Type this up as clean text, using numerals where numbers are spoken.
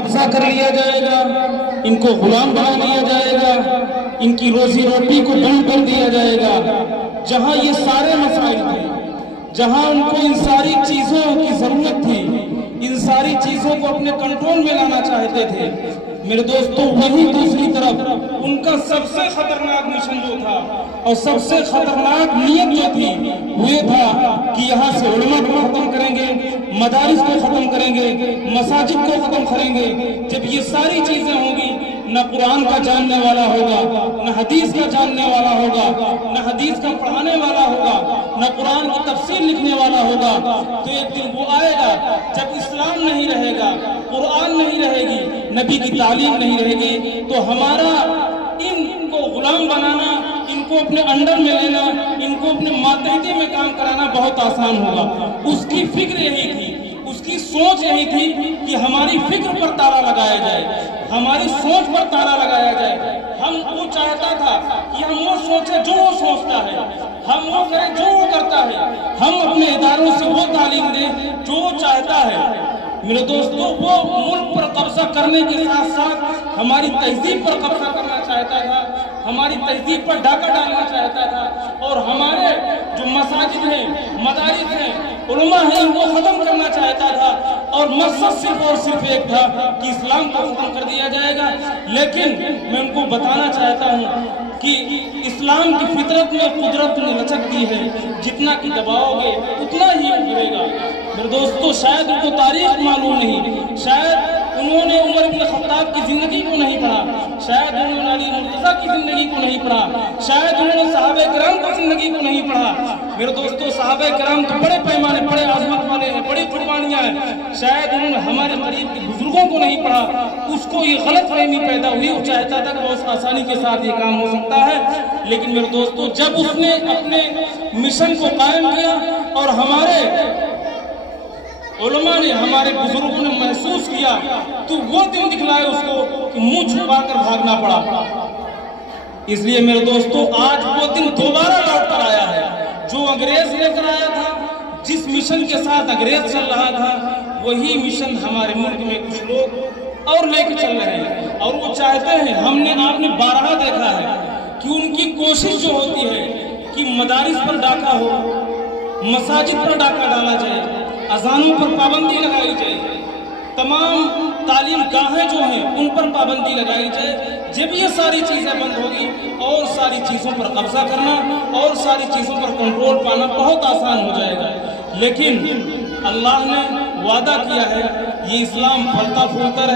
قبضہ کر لیا جائے گا، ان کو غلام بنا لیا جائے گا، ان کی روزی روٹی کو بند کر دیا جائے گا۔ جہاں یہ سارے مسائل تھے، جہاں ان کو ان ساری چیزوں کی ضرورت تھی، ان ساری چیزوں کو اپنے کنٹرول میں لانا چاہتے تھے، میرے دوستوں وہی دوسری طرف ان کا سب سے خطرناک مشن جو تھا اور سب سے خطرناک نیت جو تھی وہ یہ تھا کہ یہاں سے علماء کو ختم کریں گے، مدارس کو ختم کریں گے، مساجد کو ختم کریں گے۔ جب یہ ساری چیزیں ہوں گی، نہ قرآن کا جاننے والا ہوگا، نہ حدیث کا جاننے والا ہوگا، نہ حدیث کا پڑھانے والا ہوگا، نہ قرآن کی تفسیر لکھنے والا ہوگا، تو ایک دن وہ آئے گا جب اسلام نہیں رہے گا، قرآن نہیں رہے گی، نبی کی تعلیم نہیں رہے گی، تو ہمارا ان کو غلام بنانا، ان کو اپنے انڈر میں لینا، ان کو اپنے ماتحتی میں کام کرانا بہت آسان ہوگا۔ اس کی فکر یہی تھی، اس کی سوچ یہی تھی کہ ہماری فکر پر تالا لگایا جائے، ہماری سوچ پر تالا لگایا جائے۔ وہ چاہتا تھا کہ ہم وہ سوچیں جو وہ سوچتا ہے، ہم وہ کریں جو وہ کرتا ہے، ہم اپنے اداروں سے وہ تعلیم دیں جو وہ چاہتا ہے۔ میرے دوستو، وہ ملک پر قبضہ کرنے کے ساتھ ساتھ ہماری تہذیب پر قبضہ کرنا چاہتا تھا، ہماری تہذیب پر ڈاکہ ڈالنا چاہتا تھا، اور ہمارے جو مساجد ہیں، مدارس ہیں، علماء ہیں، ان کو ختم کرنا چاہتا تھا، اور مقصد صرف اور صرف ایک تھا کہ اسلام کو ختم کر دیا جائے گا۔ لیکن میں ان کو بتانا چاہتا ہوں کہ اسلام کی فطرت میں قدرت نے لچک دی ہے، جتنا کہ دباؤ گے اتنا ہی ابھرے گا۔ میرے دوستو، شاید ان کو تاریخ معلوم نہیں، شاید انہوں نے عمر بن خطاب کی زندگی کو نہیں پڑھا، شاید انہوں نے علی مرتضیٰ کی زندگی کو نہیں پڑھا، شاید انہوں نے صحابہ کرام کی زندگی کو نہیں پڑھا۔ میرے دوستو، صحابہ کرام تو بڑے پیمانے، بڑے عظمت والے ہیں، بڑی قربانیاں ہیں، شاید انہوں نے ہمارے قریب کے بزرگوں کو نہیں پڑھا۔ اس کو یہ غلط فہمی پیدا ہوئی، وہ چاہتا تھا کہ بہت آسانی کے ساتھ یہ کام ہو سکتا ہے۔ لیکن میرے دوستو، جب اس نے اپنے مشن کو قائم کیا اور ہمارے علماء نے، ہمارے بزرگوں نے محسوس کیا، تو وہ دن دکھلائے اس کو کہ منہ چھپا کر بھاگنا پڑا۔ اس لیے میرے دوستو، آج وہ دن دوبارہ لوٹ کر آیا ہے۔ جو انگریز لے کر آیا تھا، جس مشن کے ساتھ انگریز چل رہا تھا، وہی مشن ہمارے ملک میں کچھ لوگ اور لے کے چل رہے ہیں، اور وہ چاہتے ہیں، آپ نے بارہا دیکھا ہے کہ ان کی کوشش جو ہوتی ہے کہ مدارس پر ڈاکہ ہو، مساجد پر ڈاکہ ڈالا جائے، اذانوں پر پابندی لگائی جائے، تمام تعلیم گاہیں جو ہیں ان پر پابندی لگائی جائے۔ جب یہ ساری چیزیں بند ہوگی، اور ساری چیزوں پر قبضہ کرنا اور ساری چیزوں پر کنٹرول پانا بہت آسان ہو جائے گا۔ لیکن اللہ نے وعدہ کیا ہے، یہ اسلام پھلتا پھولتا رہے۔